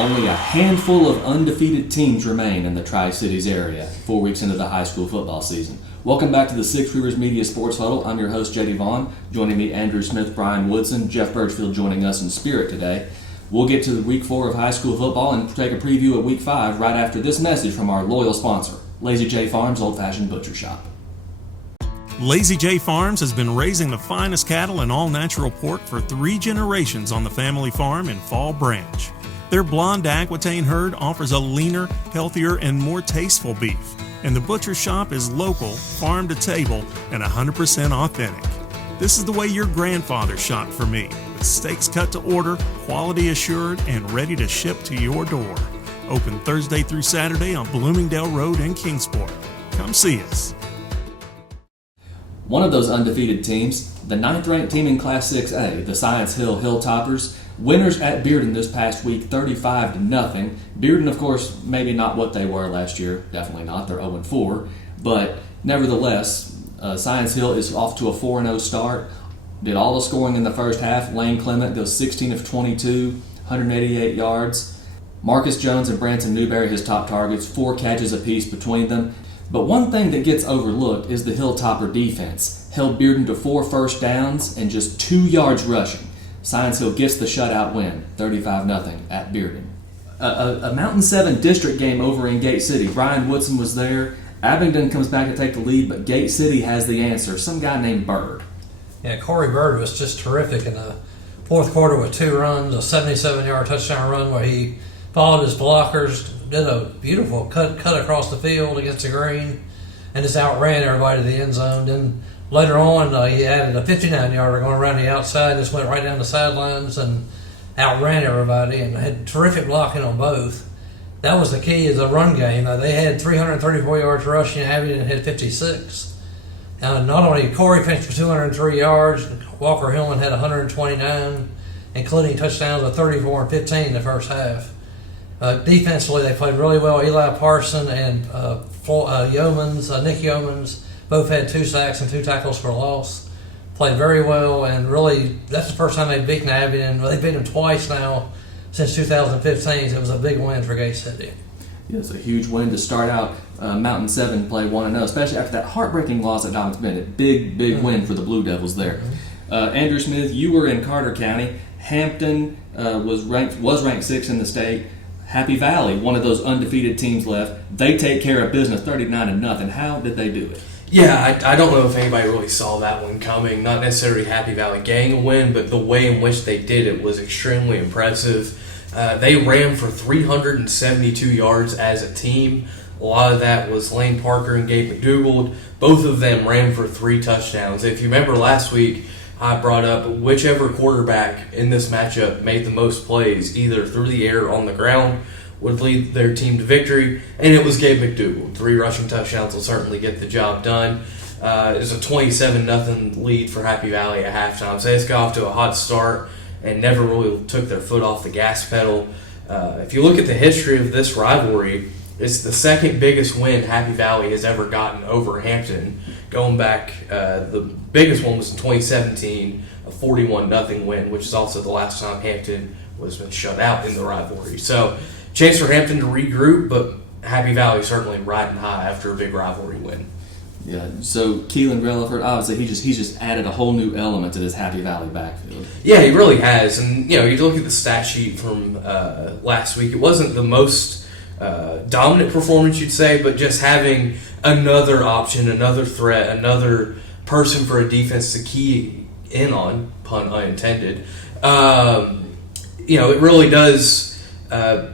Only a handful of undefeated teams remain in the Tri-Cities area 4 weeks into the high school football season. Welcome back to the Six Rivers Media Sports Huddle. I'm your host, JD Vaughn. Joining me, Andrew Smith, Brian Woodson, Jeff Birgefield joining us in spirit today. We'll get to week 4 of high school football and take a preview of week 5 right after this message from our loyal sponsor, Lazy J Farms Old Fashioned Butcher Shop. Lazy J Farms has been raising the finest cattle and all-natural pork for 3 generations on the family farm in Fall Branch. Their blonde Aquitaine herd offers a leaner, healthier, and more tasteful beef. And the butcher shop is local, farm to table, and 100% authentic. This is the way your grandfather shopped for me, with steaks cut to order, quality assured, and ready to ship to your door. Open Thursday through Saturday on Bloomingdale Road in Kingsport. Come see us. One of those undefeated teams, the 9th-ranked team in Class 6A, the Science Hill Hilltoppers, winners at Bearden this past week, 35-0. Bearden, of course, maybe not what they were last year. Definitely not. They're 0-4. But nevertheless, Science Hill is off to a 4-0 start. Did all the scoring in the first half. Lane Clement goes 16 of 22, 188 yards. Marcus Jones and Branson Newberry, his top targets, 4 catches apiece between them. But one thing that gets overlooked is the Hilltopper defense. Held Bearden to 4 first downs and just 2 yards rushing. Science Hill gets the shutout win, 35-0 at Bearden. A Mountain 7 district game over in Gate City. Brian Woodson was there. Abingdon comes back to take the lead, but Gate City has the answer. Some guy named Bird. Yeah, Cory Bird was just terrific in the fourth quarter with 2 runs, a 77-yard touchdown run where he followed his blockers, did a beautiful cut across the field against the green, and just outran everybody to the end zone. Then later on, he added a 59-yarder going around the outside, just went right down the sidelines and outran everybody and had terrific blocking on both. That was the key, is the run game. They had 334 yards rushing, Abingdon had 56. Not only Cory finished for 203 yards, Walker Hillman had 129, including touchdowns of 34 and 15 in the first half. Defensively, they played really well. Eli Parson and Nick Yeomans both had 2 sacks and 2 tackles for loss. Played very well, and really, that's the first time they've beaten Abingdon. They've beaten them twice now since 2015. So it was a big win for Gate City. Yeah, it's a huge win to start out Mountain 7 play 1-0, especially after that heartbreaking loss at Dobyns-Bennett. Big win for the Blue Devils there. Andrew Smith, you were in Carter County. Hampton was ranked 6th in the state. Happy Valley, one of those undefeated teams left. They take care of business 39-0. How did they do it? Yeah, I don't know if anybody really saw that one coming. Not necessarily Happy Valley getting a win, but the way in which they did it was extremely impressive. They ran for 372 yards as a team. A lot of that was Lane Parker and Gabe McDougald. Both of them ran for 3 touchdowns. If you remember last week, I brought up whichever quarterback in this matchup made the most plays, either through the air or on the ground, would lead their team to victory, and it was Gabe McDougald. 3 rushing touchdowns will certainly get the job done. It was a 27-0 lead for Happy Valley at halftime, so it's got off to a hot start and never really took their foot off the gas pedal. If you look at the history of this rivalry, it's the second biggest win Happy Valley has ever gotten over Hampton. Going back, the biggest one was in 2017, a 41-0 win, which is also the last time Hampton was been shut out in the rivalry. So, chance for Hampton to regroup, but Happy Valley certainly riding high after a big rivalry win. Yeah, so Keelan Relaford, obviously he's just added a whole new element to this Happy Valley backfield. Yeah, he really has. And, you look at the stat sheet from last week, it wasn't the most dominant performance, you'd say, but just having another option, another threat, another person for a defense to key in on, pun unintended, it really does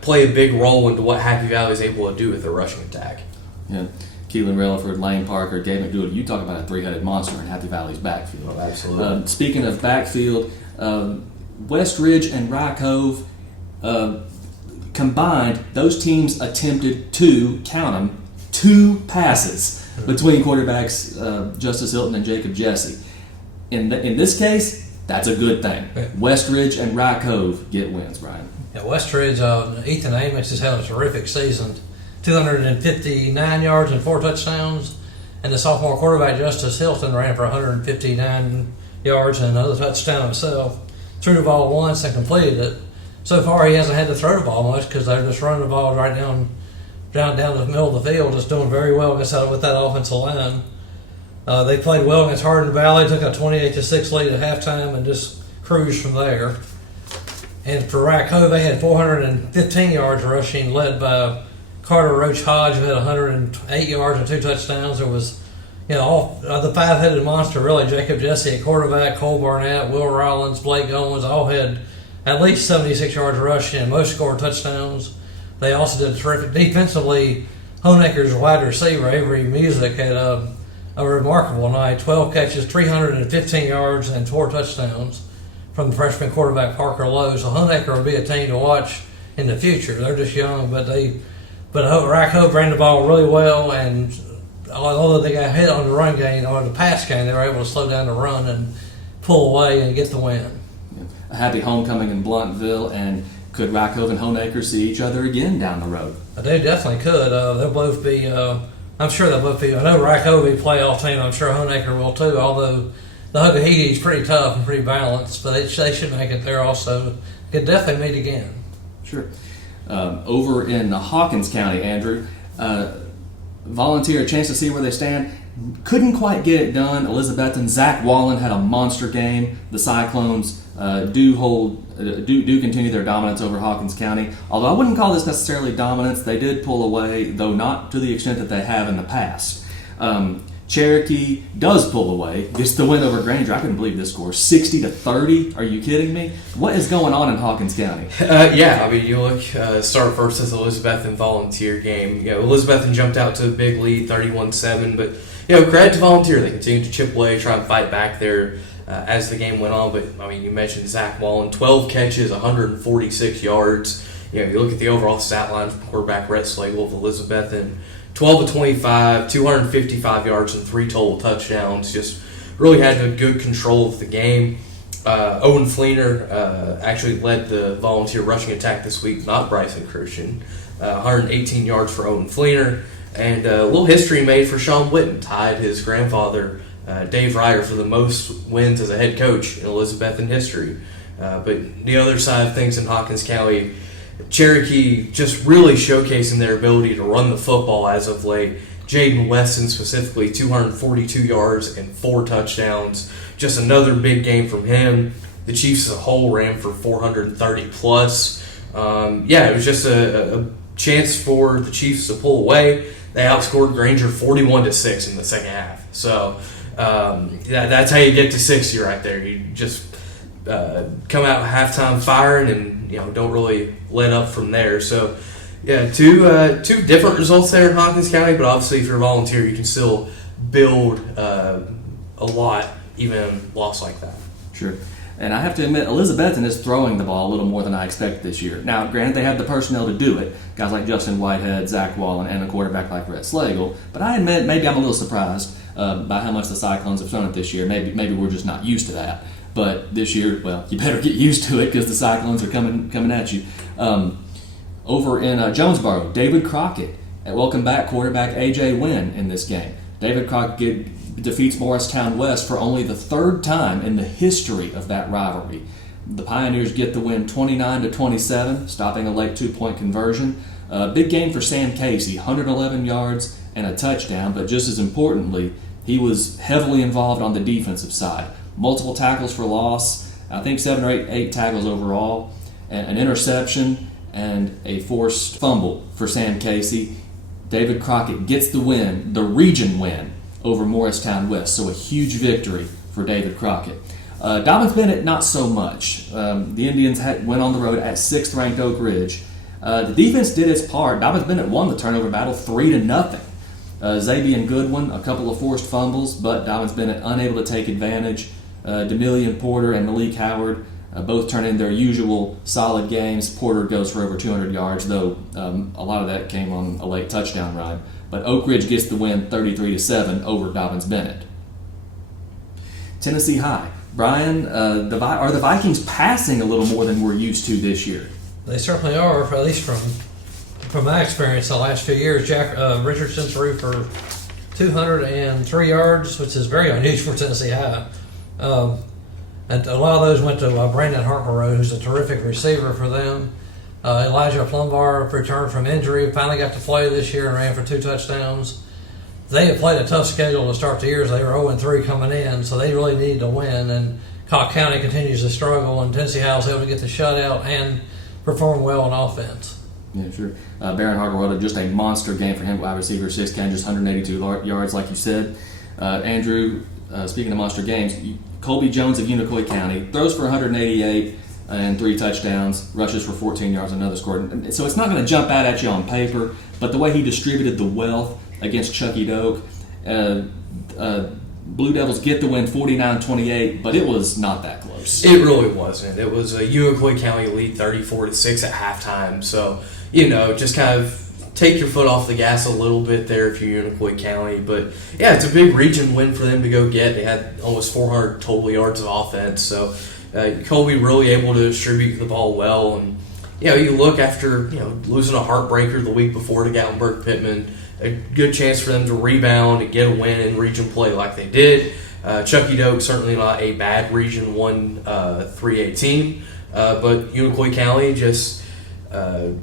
play a big role into what Happy Valley is able to do with their rushing attack. Yeah, Keelan Relaford, Lane Parker, Gabe McDougald. You talk about a 3-headed monster in Happy Valley's backfield. Oh, absolutely. Speaking of backfield, West Ridge and Rye Cove combined, those teams attempted to, count them, 2 passes between quarterbacks Justice Hilton and Jacob Jesse. In this case, that's a good thing. West Ridge and Rye Cove get wins, Brian. Yeah, West Ridge, Ethan Amos has had a terrific season. 259 yards and 4 touchdowns. And the sophomore quarterback, Justice Hilton, ran for 159 yards and another touchdown himself. Threw the ball once and completed it. so far he hasn't had to throw the ball much because they're just running the ball right down the middle of the field, just doing very well with that offensive line. They played well against Hardin Valley, took a 28-6 lead at halftime, and just cruised from there. And for Cove, they had 415 yards rushing, led by Carter Roach Hodge, who had 108 yards and 2 touchdowns. There was, all the five-headed monster, really. Jacob Jesse at quarterback, Cole Barnett, Will Rollins, Blake Owens, all had at least 76 yards rushing, and most scored touchdowns. They also did terrific defensively. Honecker's wide receiver, Avery Music, had a remarkable night. 12 catches, 315 yards, and 4 touchdowns from the freshman quarterback Parker Lowe. So Honecker will be a team to watch in the future. They're just young, but Cove ran the ball really well, and although they got hit on the run game or the pass game, they were able to slow down the run and pull away and get the win. A happy homecoming in Bluntville, and could Cove and Honecker see each other again down the road? They definitely could. They'll both be. I'm sure they'll both be. I know Cove will be a playoff team. I'm sure Honecker will too. Although the Huckahee is pretty tough and pretty balanced, but they should make it there also. Could definitely meet again. Sure. Over in Hawkins County, Andrew, volunteer a chance to see where they stand. Couldn't quite get it done. Elizabethon, Zach Wallen had a monster game. The Cyclones do continue their dominance over Hawkins County. Although I wouldn't call this necessarily dominance, they did pull away, though not to the extent that they have in the past. Cherokee does pull away, gets the win over Granger. I couldn't believe this score, 60-30. Are you kidding me? What is going on in Hawkins County? You look. Start first as the Elizabethon Volunteer game. Elizabethon jumped out to a big lead, 31-7. But credit to Volunteer. They continued to chip away, try and fight back there as the game went on. But you mentioned Zach Wallen, 12 catches, 146 yards. You look at the overall stat line from quarterback Rhett Slagle of Elizabethon. 12 to 25, 255 yards and 3 total touchdowns. Just really had a good control of the game. Owen Fleener actually led the Volunteer rushing attack this week, not Bryson Christian. 118 yards for Owen Fleener. And a little history made for Sean Witten, tied his grandfather, Dave Ryder, for the most wins as a head coach in Elizabethon history. But the other side of things in Hawkins County, Cherokee just really showcasing their ability to run the football as of late. Jaden Weston specifically, 242 yards and 4 touchdowns. Just another big game from him. The Chiefs as a whole ran for 430 plus. It was just a chance for the Chiefs to pull away. They outscored Granger 41-6 in the second half. So that's how you get to 60 right there. You just come out halftime firing and don't really let up from there. So two different results there in Hawkins County, but obviously if you're a Volunteer, you can still build a lot even in a loss like that. Sure. And I have to admit, Elizabethon is throwing the ball a little more than I expected this year. Now, granted, they have the personnel to do it. Guys like Justin Whitehead, Zach Wallen, and a quarterback like Rhett Slagle. But I admit, maybe I'm a little surprised by how much the Cyclones have thrown it this year. Maybe we're just not used to that. But this year, well, you better get used to it because the Cyclones are coming at you. Over in Jonesboro, David Crockett, welcome back quarterback A.J. Wynn in this game. David Crockett defeats Morristown West for only the 3rd time in the history of that rivalry. The Pioneers get the win 29-27, stopping a late 2-point conversion. Big game for Sam Casey, 111 yards and a touchdown, but just as importantly, he was heavily involved on the defensive side. Multiple tackles for loss, I think 7 or 8 tackles overall, an interception, and a forced fumble for Sam Casey. David Crockett gets the win, the region win, over Morristown West, so a huge victory for David Crockett. Dobyns-Bennett, not so much. The Indians went on the road at 6th-ranked Oak Ridge. The defense did its part. Dobyns-Bennett won the turnover battle 3-0. Zabian Goodwin, a couple of forced fumbles, but Dobyns-Bennett unable to take advantage. Demillion Porter and Malik Howard both turn in their usual solid games. Porter goes for over 200 yards, though a lot of that came on a late touchdown run. But Oak Ridge gets the win 33-7 over Dobyns-Bennett. Tennessee High. Brian, are the Vikings passing a little more than we're used to this year? They certainly are, at least from my experience the last few years. Jack Richardson threw for 203 yards, which is very unusual for Tennessee High. And a lot of those went to Brandon Harper, who's a terrific receiver for them. Elijah Plumbar returned from injury, finally got to play this year and ran for 2 touchdowns. They had played a tough schedule to start the year, as they were 0-3 coming in, so they really needed to win. And Cocke County continues to struggle, and Tennessee High was able to get the shutout and perform well on offense. Yeah, sure. Baron Harper, just a monster game for him, wide receiver, 6 catches, 182 yards, like you said. Andrew, speaking of monster games, Colby Jones of Unicoi County throws for 188 and 3 touchdowns, rushes for 14 yards, another score. So it's not going to jump out at you on paper, but the way he distributed the wealth against Chucky Doak, Blue Devils get the win 49-28, but it was not that close. It really wasn't. It was a Unicoi County lead 34-6 at halftime. So, just kind of take your foot off the gas a little bit there if you're Unicoi County. But, yeah, it's a big region win for them to go get. They had almost 400 total yards of offense. So, Colby really able to distribute the ball well. And, you look after, losing a heartbreaker the week before to Gatlinburg-Pittman, a good chance for them to rebound and get a win in region play like they did. Chucky Doak, certainly not a bad Region 1 3A team, but Unicoi County just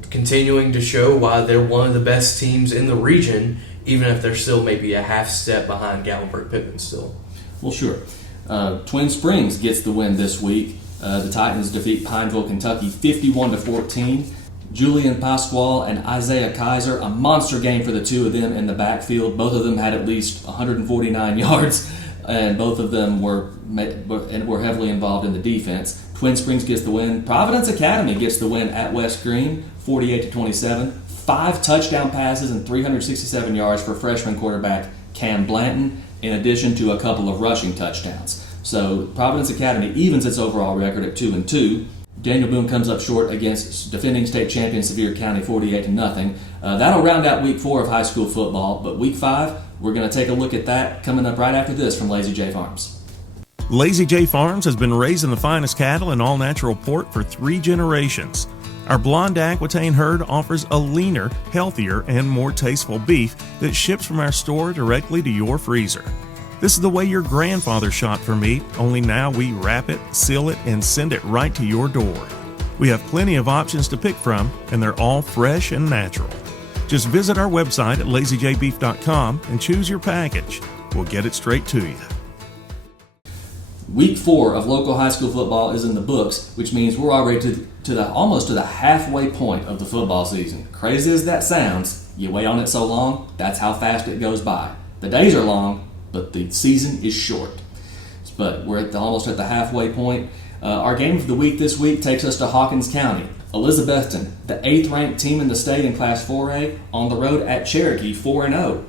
continuing to show why they're one of the best teams in the region, even if they're still maybe a half step behind Gatlinburg-Pittman still. Well, sure. Twin Springs gets the win this week. The Titans defeat Pineville, Kentucky 51-14. Julian Pasquale and Isaiah Kaiser, a monster game for the two of them in the backfield. Both of them had at least 149 yards, and both of them were heavily involved in the defense. Twin Springs gets the win. Providence Academy gets the win at West Green, 48-27. 5 touchdown passes and 367 yards for freshman quarterback Cam Blanton, in addition to a couple of rushing touchdowns. So Providence Academy evens its overall record at 2-2. Daniel Boone comes up short against defending state champion Sevier County 48-0. That'll round out week 4 of high school football, but week 5, we're going to take a look at that coming up right after this from Lazy J Farms. Lazy J Farms has been raising the finest cattle and all-natural pork for 3 generations. Our blonde Aquitaine herd offers a leaner, healthier, and more tasteful beef that ships from our store directly to your freezer. This is the way your grandfather shot for meat, only now we wrap it, seal it, and send it right to your door. We have plenty of options to pick from, and they're all fresh and natural. Just visit our website at lazyjbeef.com and choose your package. We'll get it straight to you. Week 4 of local high school football is in the books, which means we're already almost to the halfway point of the football season. Crazy as that sounds, you wait on it so long, that's how fast it goes by. The days are long, but the season is short. But we're almost at the halfway point. Our game of the week this week takes us to Hawkins County. Elizabethton, the 8th ranked team in the state in Class 4A, on the road at Cherokee, 4-0.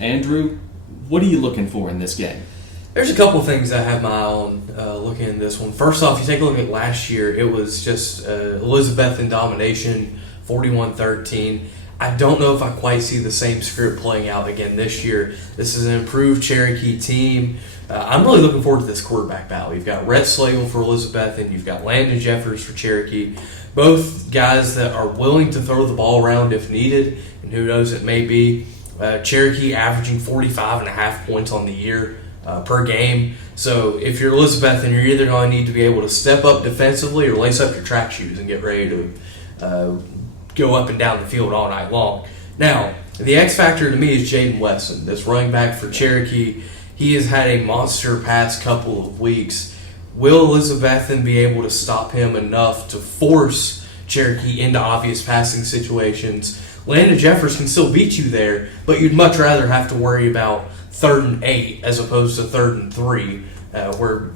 Andrew, what are you looking for in this game? There's a couple things I have my eye on looking at this one. First off, you take a look at last year, it was just Elizabethton domination, 41-13. I don't know if I quite see the same script playing out again this year. This is an improved Cherokee team. I'm really looking forward to this quarterback battle. You've got Rhett Slagle for Elizabethton. You've got Landon Jeffers for Cherokee. Both guys that are willing to throw the ball around if needed, and who knows, it may be. Cherokee averaging 45.5 points on the year per game. So if you're Elizabethton, you're either going to need to be able to step up defensively or lace up your track shoes and get ready to go up and down the field all night long. Now, the X factor to me is Jaden Wesson, this running back for Cherokee. He has had a monster past couple of weeks. Will Elizabethton be able to stop him enough to force Cherokee into obvious passing situations? Landon Jeffers can still beat you there, but you'd much rather have to worry about 3rd and 8 as opposed to 3rd and 3, where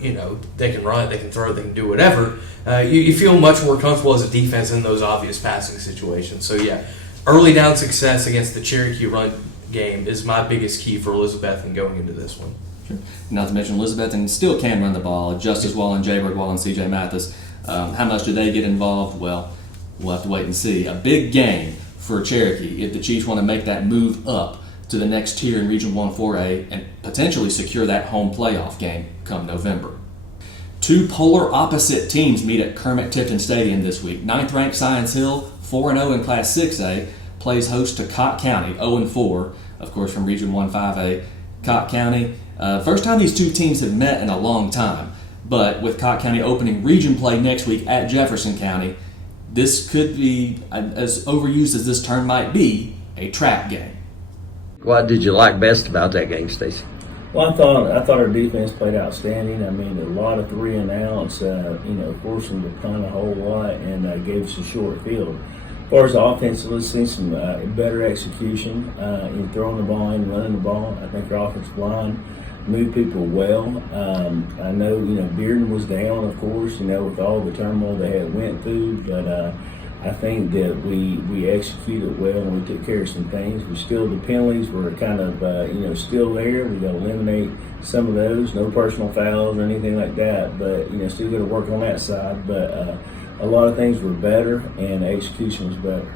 they can run, they can throw, they can do whatever. You feel much more comfortable as a defense in those obvious passing situations. So yeah, early down success against the Cherokee run game is my biggest key for Elizabethton going into this one. Sure. Not to mention Elizabethton still can run the ball. Justice Wallen, Jay Birdwall, and C.J. Mathis. How much do they get involved? Well, we'll have to wait and see. A big game for Cherokee if the Chiefs want to make that move up to the next tier in Region 1 4A and potentially secure that home playoff game come November. 2 polar opposite teams meet at Kermit-Tipton Stadium this week. 9th-ranked Science Hill, 4-0 in Class 6A, plays host to Cocke County, 0-4, of course from Region 1 5A. Cocke County, first time these two teams have met in a long time. But with Cocke County opening region play next week at Jefferson County, this could be, as overused as this term might be, a trap game. What did you like best about that game, Stacey? Well, I thought our defense played outstanding. I mean, a lot of 3 and outs, forced them to punt a whole lot and gave us a short field. As far as the offense, we've seen some better execution in throwing the ball and running the ball. I think our offensive line moved people well. I know, Bearden was down, of course, with all the turmoil they had went through, but I think that we executed well and we took care of some things. The penalties were kind of, still there. We got to eliminate some of those. No personal fouls or anything like that, but, still got to work on that side. But a lot of things were better and the execution was better.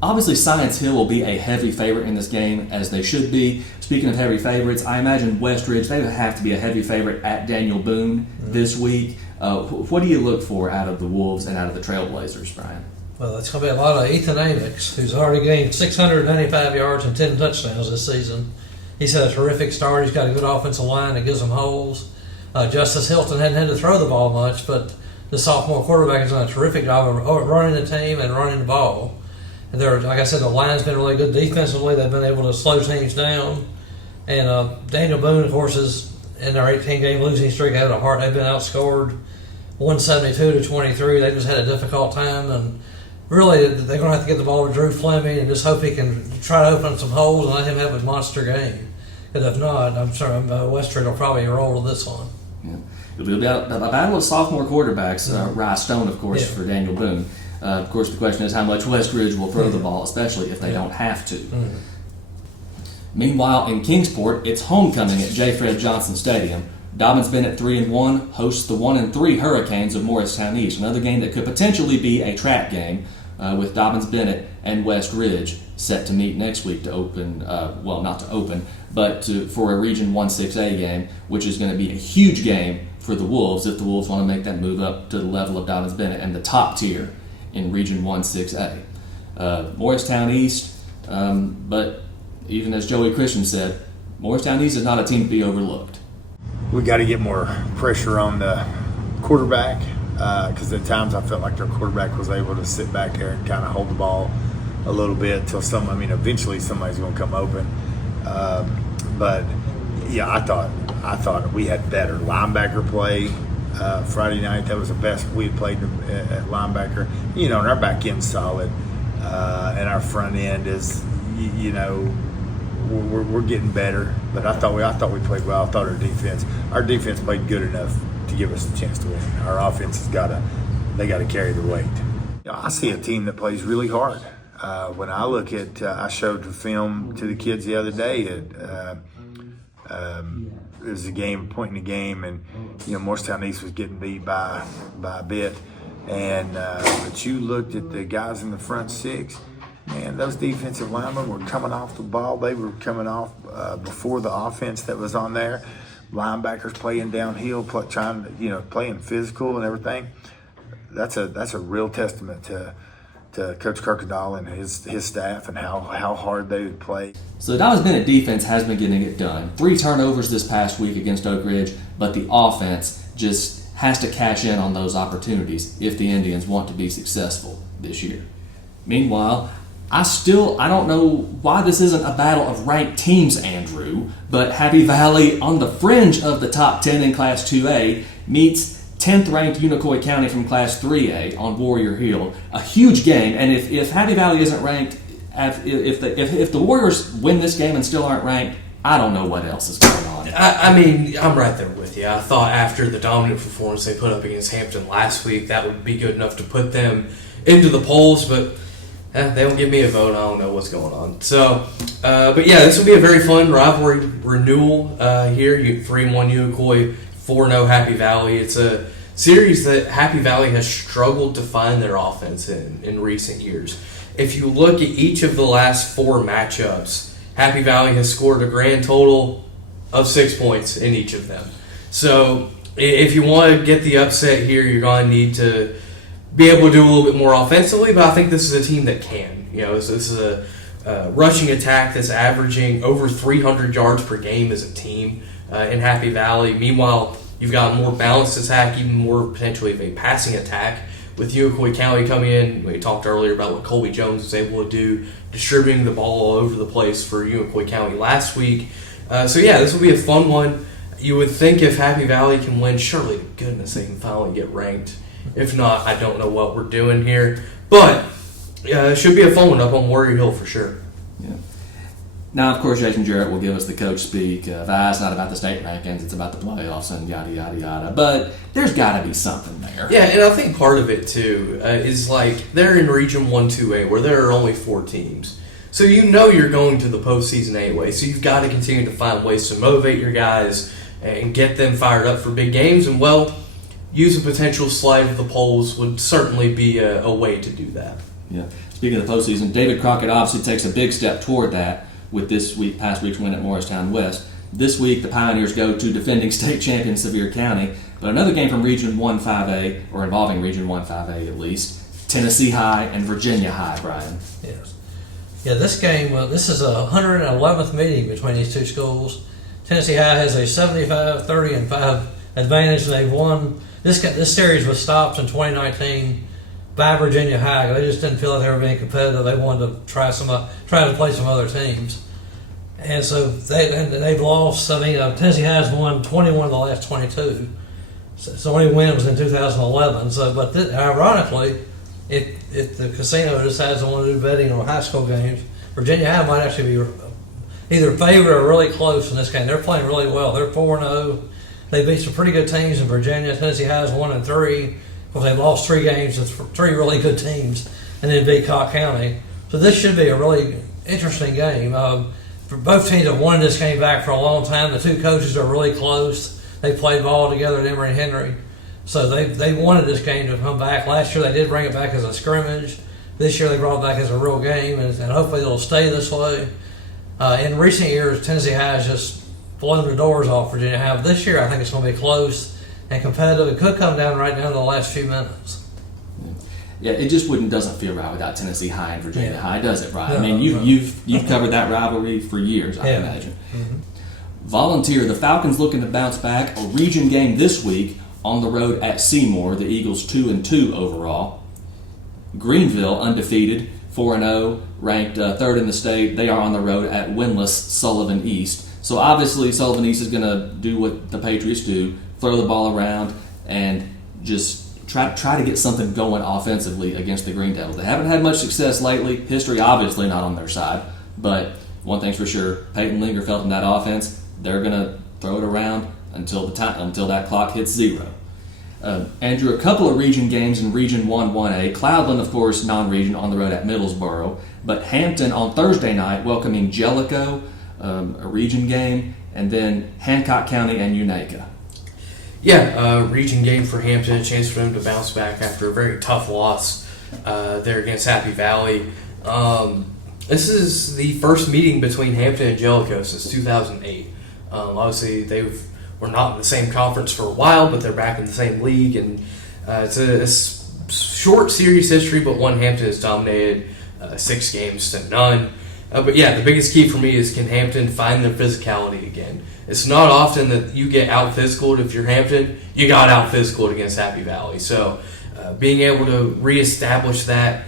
Obviously, Science Hill will be a heavy favorite in this game, as they should be. Speaking of heavy favorites, I imagine Westridge, they would have to be a heavy favorite at Daniel Boone this week. What do you look for out of the Wolves and out of the Trailblazers, Brian? Well, it's going to be a lot of Ethan Amix, who's already gained 695 yards and 10 touchdowns this season. He's had a terrific start. He's got a good offensive line that gives him holes. Justice Hilton hadn't had to throw the ball much, but the sophomore quarterback has done a terrific job of running the team and running the ball. And like I said, the line's been really good defensively. They've been able to slow teams down. And Daniel Boone, of course, is in their 18-game losing streak. They've been outscored 172-23. They just had a difficult time, and really they're going to have to get the ball to Drew Fleming and just hope he can try to open some holes and let him have a monster game. Because if not, I'm sure Westridge will probably roll to this one. Yeah. It'll be a battle of sophomore quarterbacks. Rye Stone, of course, for Daniel Boone. Of course, the question is how much Westridge will throw the ball, especially if they don't have to. Meanwhile, in Kingsport, it's homecoming at J. Fred Johnson Stadium. Dobyns-Bennett 3-1 hosts the 1-3 Hurricanes of Morristown East. Another game that could potentially be a trap game, with Dobyns-Bennett and West Ridge set to meet next week to open, not to open, but for a Region 1-6A game, which is going to be a huge game for the Wolves if the Wolves want to make that move up to the level of Dobyns-Bennett and the top tier in Region 1-6A. Morristown East, but even as Joey Christian said, Morristown East is not a team to be overlooked. We got to get more pressure on the quarterback because at times I felt like their quarterback was able to sit back there and kind of hold the ball a little bit till eventually somebody's going to come open. But yeah, I thought we had better linebacker play Friday night. That was the best we had played at linebacker. And our back end's solid, and our front end is, we're getting better. But I thought we played well. I thought our defense played good enough to give us a chance to win. Our offense has got to carry the weight. I see a team that plays really hard. When I look at, I showed the film to the kids the other day. It was a point in the game, and Morristown East was getting beat by a bit. And but you looked at the guys in the front six. Man, those defensive linemen were coming off the ball. They were coming off before the offense that was on there. Linebackers playing downhill, playing physical and everything. That's a real testament to Coach Kirkendall and his staff and how hard they would play. So the Dobyns-Bennett defense has been getting it done. 3 turnovers this past week against Oak Ridge, but the offense just has to cash in on those opportunities if the Indians want to be successful this year. Meanwhile, I don't know why this isn't a battle of ranked teams, Andrew, but Happy Valley, on the fringe of the top 10 in Class 2A, meets 10th ranked Unicoi County from Class 3A on Warrior Hill. A huge game, and if Happy Valley isn't ranked, if the Warriors win this game and still aren't ranked, I don't know what else is going on. I'm right there with you. I thought after the dominant performance they put up against Hampton last week, that would be good enough to put them into the polls, but they don't give me a vote. I don't know what's going on. So, but yeah, this will be a very fun rivalry renewal here. 3-1 Unicoi, 4-0 Happy Valley. It's a series that Happy Valley has struggled to find their offense in recent years. If you look at each of the last 4 matchups, Happy Valley has scored a grand total of 6 points in each of them. So if you want to get the upset here, you're going to need to be able to do a little bit more offensively, but I think this is a team that can. This is a rushing attack that's averaging over 300 yards per game as a team in Happy Valley. Meanwhile, You've got a more balanced attack, even more potentially of a passing attack. With Unicoi County coming in, we talked earlier about what Colby Jones was able to do, distributing the ball all over the place for Unicoi County last week. This will be a fun one. You would think if Happy Valley can win, surely to goodness they can finally get ranked. If not, I don't know what we're doing here. But it should be a fun one up on Warrior Hill for sure. Yeah. Now, of course, Jason Jarrett will give us the coach speak. It's not about the state rankings, it's about the playoffs and yada, yada, yada. But there's got to be something there. Yeah, and I think part of it, too, is like they're in Region 1-2A where there are only 4 teams. So you know you're going to the postseason anyway. So you've got to continue to find ways to motivate your guys and get them fired up for big games. And, well, use a potential slide of the polls would certainly be a way to do that. Yeah. Speaking of the postseason, David Crockett obviously takes a big step toward that with past week's win at Morristown West. This week, the Pioneers go to defending state champion Sevier County. But another game from Region 1-5A, or involving Region 1-5A at least, Tennessee High and Virginia High, Brian. Yes. Yeah, this game, this is a 111th meeting between these two schools. Tennessee High has a 75-30-5 advantage, and they've won. This series was stopped in 2019 by Virginia High. They just didn't feel like they were being competitive. They wanted to try to play some other teams, and so they've lost. Tennessee High has won 21 of the last 22. So only win was in 2011. Ironically, if the casino decides to want to do betting on high school games, Virginia High might actually be either favored or really close in this game. They're playing really well. They're 4-0. They beat some pretty good teams in Virginia. Tennessee High is 1-3. Well, they've lost 3 games to 3 really good teams, and then beat Cott County. So this should be a really interesting game. For both teams have won this game back for a long time. The two coaches are really close. They played ball together at Emory Henry. So they wanted this game to come back. Last year they did bring it back as a scrimmage. This year they brought it back as a real game, and hopefully it'll stay this way. In recent years, Tennessee High has just blown the doors off Virginia High. But this year I think it's going to be close and competitive. It could come down right down to the last few minutes. Yeah, it just doesn't feel right without Tennessee High and Virginia High, does it, Brian? No, I mean, you've covered that rivalry for years, I imagine. Mm-hmm. Volunteer, the Falcons looking to bounce back. A region game this week on the road at Seymour. The Eagles 2-2 overall. Greenville undefeated, 4-0, ranked 3rd in the state. They are on the road at winless Sullivan East. So obviously Sullivan East is going to do what the Patriots do, throw the ball around and just try to get something going offensively against the Green Devils. They haven't had much success lately. History obviously not on their side, but one thing's for sure: Peyton Lingerfeld and that offense, they're going to throw it around until that clock hits 0. Andrew, a couple of region games in Region 1-1A. Cloudland, of course, non-region on the road at Middlesboro, but Hampton on Thursday night welcoming Jellicoe, a region game, and then Hancock County and Unicoi. Yeah, region game for Hampton, a chance for them to bounce back after a very tough loss there against Happy Valley. This is the first meeting between Hampton and Jellicoe since 2008. Obviously, they were not in the same conference for a while, but they're back in the same league, and it's a short series history, but one Hampton has dominated 6 games to none. But yeah, the biggest key for me is, can Hampton find their physicality again? It's not often that you get out-physicaled. If you're Hampton, you got out-physicaled against Happy Valley. So being able to reestablish that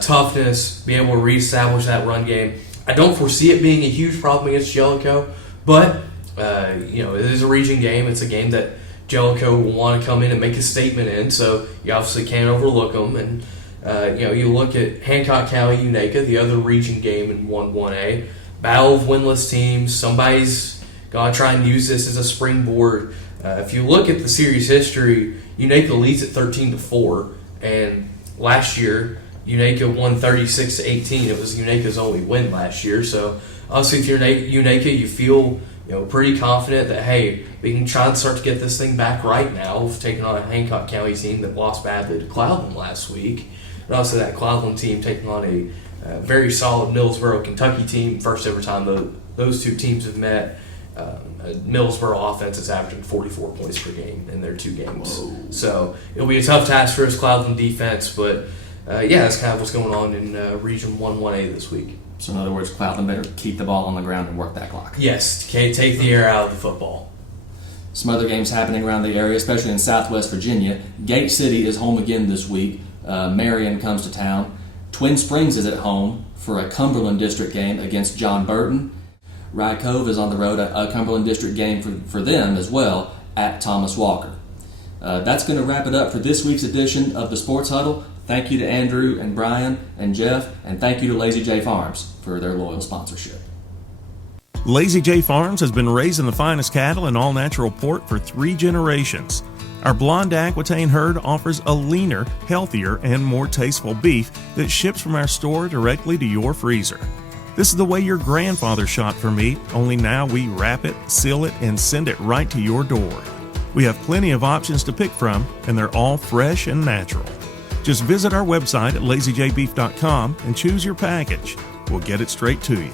toughness, being able to reestablish that run game, I don't foresee it being a huge problem against Jellicoe, but it is a region game. It's a game that Jellicoe will want to come in and make a statement in, so you obviously can't overlook them. And you look at Hancock County, Unicoi, the other region game in 1-1A, battle of winless teams. Somebody's got to try and use this as a springboard. If you look at the series history, Unicoi leads at 13-4, and last year Unicoi won 36-18. It was Unico's only win last year. So obviously, if you're Unicoi, you feel pretty confident that, hey, we can try and start to get this thing back right now. We've taken on a Hancock County team that lost badly to Cloudland last week. And also that Cloudland team taking on a very solid Millsboro, Kentucky team. First ever time those two teams have met. Millsboro offense is averaging 44 points per game in their 2 games. Whoa. So it'll be a tough task for us Cloudland defense, but that's kind of what's going on in Region 1-1A this week. So in other words, Cloudland better keep the ball on the ground and work that clock. Yes, take the air out of the football. Some other games happening around the area, especially in Southwest Virginia. Gate City is home again this week. Marion comes to town. Twin Springs is at home for a Cumberland District game against John Burton. Rye Cove is on the road, a Cumberland District game for them as well, at Thomas Walker. That's going to wrap it up for this week's edition of the Sports Huddle. Thank you to Andrew and Brian and Jeff, and thank you to Lazy J Farms for their loyal sponsorship. Lazy J Farms has been raising the finest cattle in all-natural pork for 3 generations. Our blonde Aquitaine herd offers a leaner, healthier, and more tasteful beef that ships from our store directly to your freezer. This is the way your grandfather shot for meat, only now we wrap it, seal it, and send it right to your door. We have plenty of options to pick from, and they're all fresh and natural. Just visit our website at lazyjbeef.com and choose your package. We'll get it straight to you.